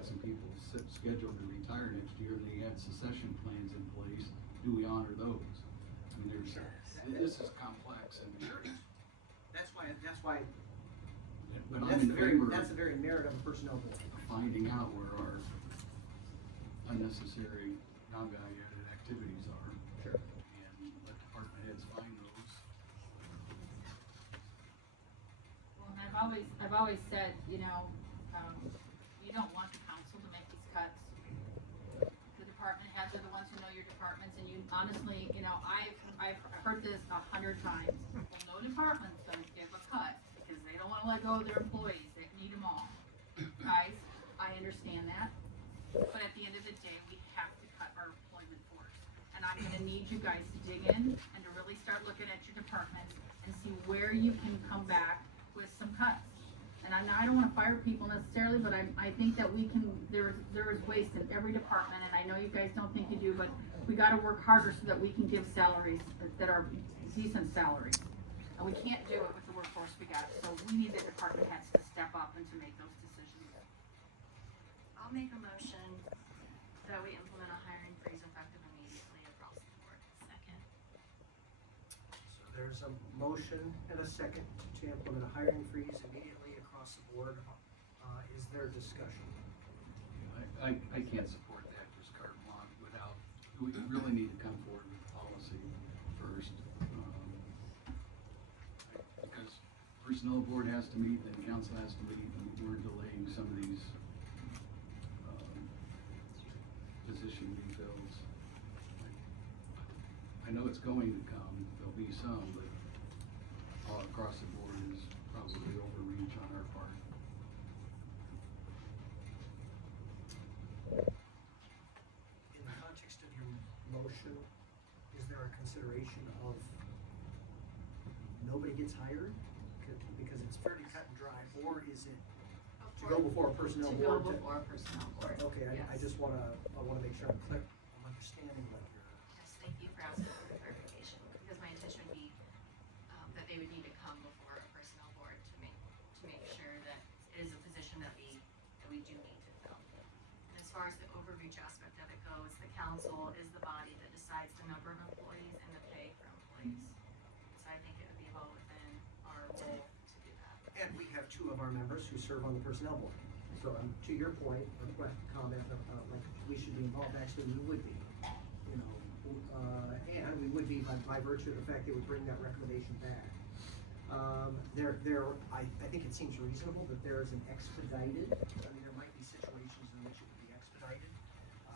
got some people scheduled to retire next year, and they had succession plans in place. Do we honor those? I mean, this is complex, and That's why, but I'm in favor that's the very merit of a personnel board. of finding out where our unnecessary, non-value-added activities are. Sure. And let department heads find those. Well, and I've always said, you don't want the council to make these cuts. The department heads are the ones who know your departments, and you honestly, I've heard this 100 times. Well, no department's gonna give a cut because they don't wanna let go of their employees, they need them all. Guys, I understand that, but at the end of the day, we have to cut our employment force. And I'm gonna need you guys to dig in and to really start looking at your departments and see where you can come back with some cuts. And I don't wanna fire people necessarily, but I think that we can, there is waste in every department, and I know you guys don't think you do, but we gotta work harder so that we can give salaries that are decent salaries. And we can't do it with the workforce we got, so we need the department heads to step up and to make those decisions. I'll make a motion that we implement a hiring freeze effective immediately across the board. Second. So there's a motion and a second to implement a hiring freeze immediately across the board. Is there discussion? I can't support that, just carte blanche, without, we really need to come forward with policy first. Because personnel board has to meet, then council has to meet, and we're delaying some of these position refills. I know it's going to come, there'll be some, but all across the board is probably overreach on our part. In the context of your motion, is there a consideration of nobody gets hired? Because it's fairly cut and dry, or is it to go before a personnel To board? go before a personnel board. Okay, I Yes. just wanna make sure I'm clear, I'm understanding what you're. Yes, thank you for asking for clarification, because my intention would be, that they would need to come before a personnel board to make sure that it is a position that we do need to fill. And as far as the overreach aspect of it goes, the council is the body that decides the number of employees and the pay for employees. So I think it would be well within our role to do that. And we have two of our members who serve on the personnel board. So to your point, or comment, like we should be involved, actually we would be. And we would be by virtue of the fact they would bring that recommendation back. I think it seems reasonable that there is an expedited, there might be situations in which it would be expedited.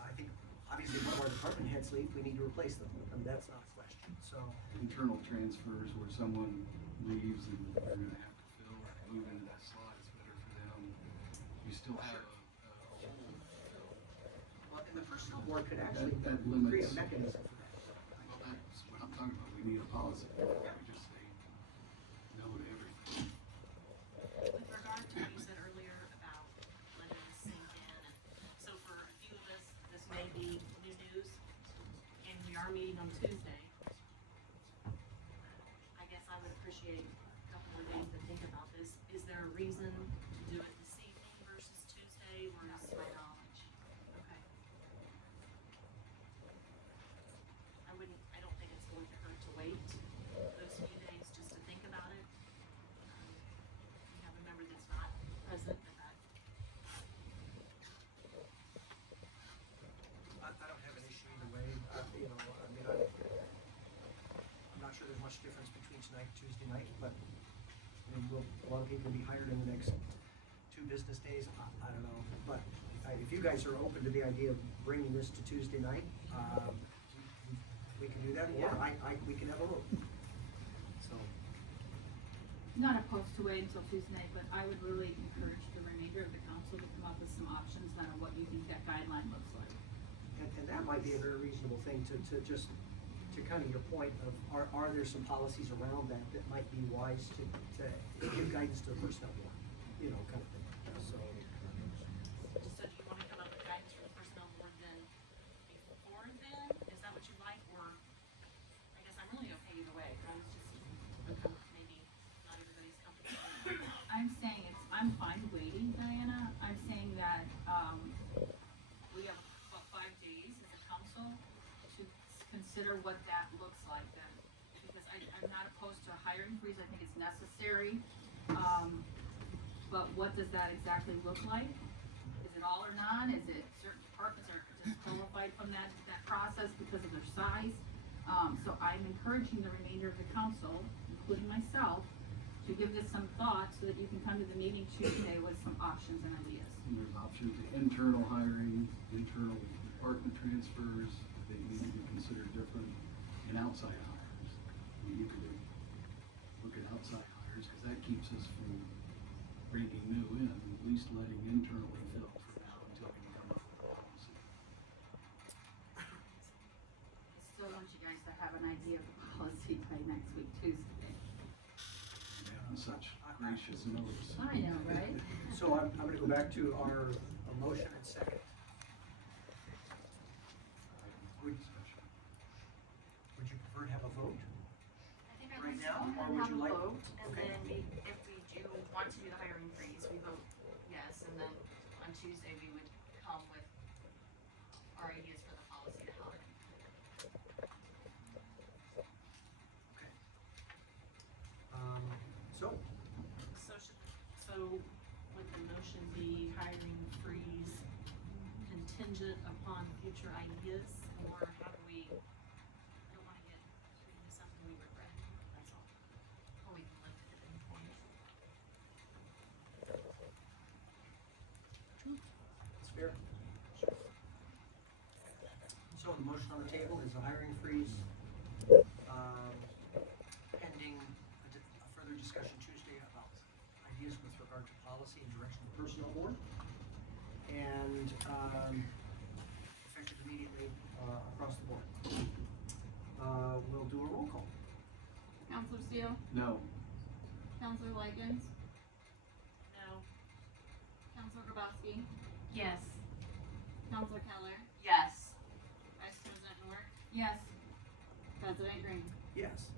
I think obviously if our department heads leave, we need to replace them. That's not a question, so. Internal transfers where someone leaves and they're gonna have to fill or move into that slot is better for them. You still have a hole to fill. Well, and the personnel board could actually That create limits. a mechanism for that. Well, that's what I'm talking about. We need a policy. We just say no to everything. With regard to what you said earlier about letting this sink in, so for a few of us, this may be new news, and we are meeting on Tuesday. I guess I would appreciate a couple of days to think about this. Is there a reason to do it this evening versus Tuesday, or Not is to my knowledge. okay? I don't think it's going to hurt to wait those few days just to think about it. We have a member that's not present at that. I don't have an issue either way. I'm not sure there's much difference between tonight and Tuesday night, but a lot of people will be hired in the next 2 business days. I don't know, but if you guys are open to the idea of bringing this to Tuesday night, we can do that, or we can have a vote. So. Not opposed to wait until Tuesday night, but I would really encourage the remainder of the council to come up with some options on what you think that guideline looks like. And that might be a very reasonable thing to just, to kind of your point of, are there some policies around that might be wise to give guidance to the personnel board, kind of thing, so. So do you want to come up with guidance for the personnel board then before then? Is that what you like, or, I guess I'm really okay either way, I was just, maybe not everybody's comfortable. I'm saying I'm fine waiting, Diana. I'm saying that, consider what that looks like then. Because I'm not opposed to a hiring freeze, I think it's necessary. But what does that exactly look like? Is it all or none? Is it certain departments are disqualified from that process because of their size? So I'm encouraging the remainder of the council, including myself, to give this some thought so that you can come to the meeting Tuesday with some options and ideas. And there's options to internal hiring, internal department transfers, they need to be considered different, and outside hires. We need to look at outside hires, because that keeps us from bringing new in, at least letting internally fill for now until we can come up with a policy. I still want you guys to have an idea of the policy by next week, Tuesday. And such gracious notice. I know, right? So I'm gonna go back to our motion and second. Would you prefer to have a vote? I think I'd Right like to now, go or ahead and would have you a like- vote, and okay. then if we do want to do the hiring freeze, we vote yes, and then on Tuesday, we would come with our ideas for the policy to help. Okay. So, So would the motion be hiring freeze contingent upon future ideas, or how do we, I don't wanna get into something we regret, that's all. Or we can lift it at any point. it's fair. So the motion on the table is a hiring freeze, pending a further discussion Tuesday about ideas with regard to policy and direction of the personnel board. And, effective immediately, across the board. We'll do a roll call. Counselor Steele? No, Counselor Likens? No. Counselor Grabowski? Yes. Counselor Keller? Yes. Vice President Nort? Yes. President Green? Yes.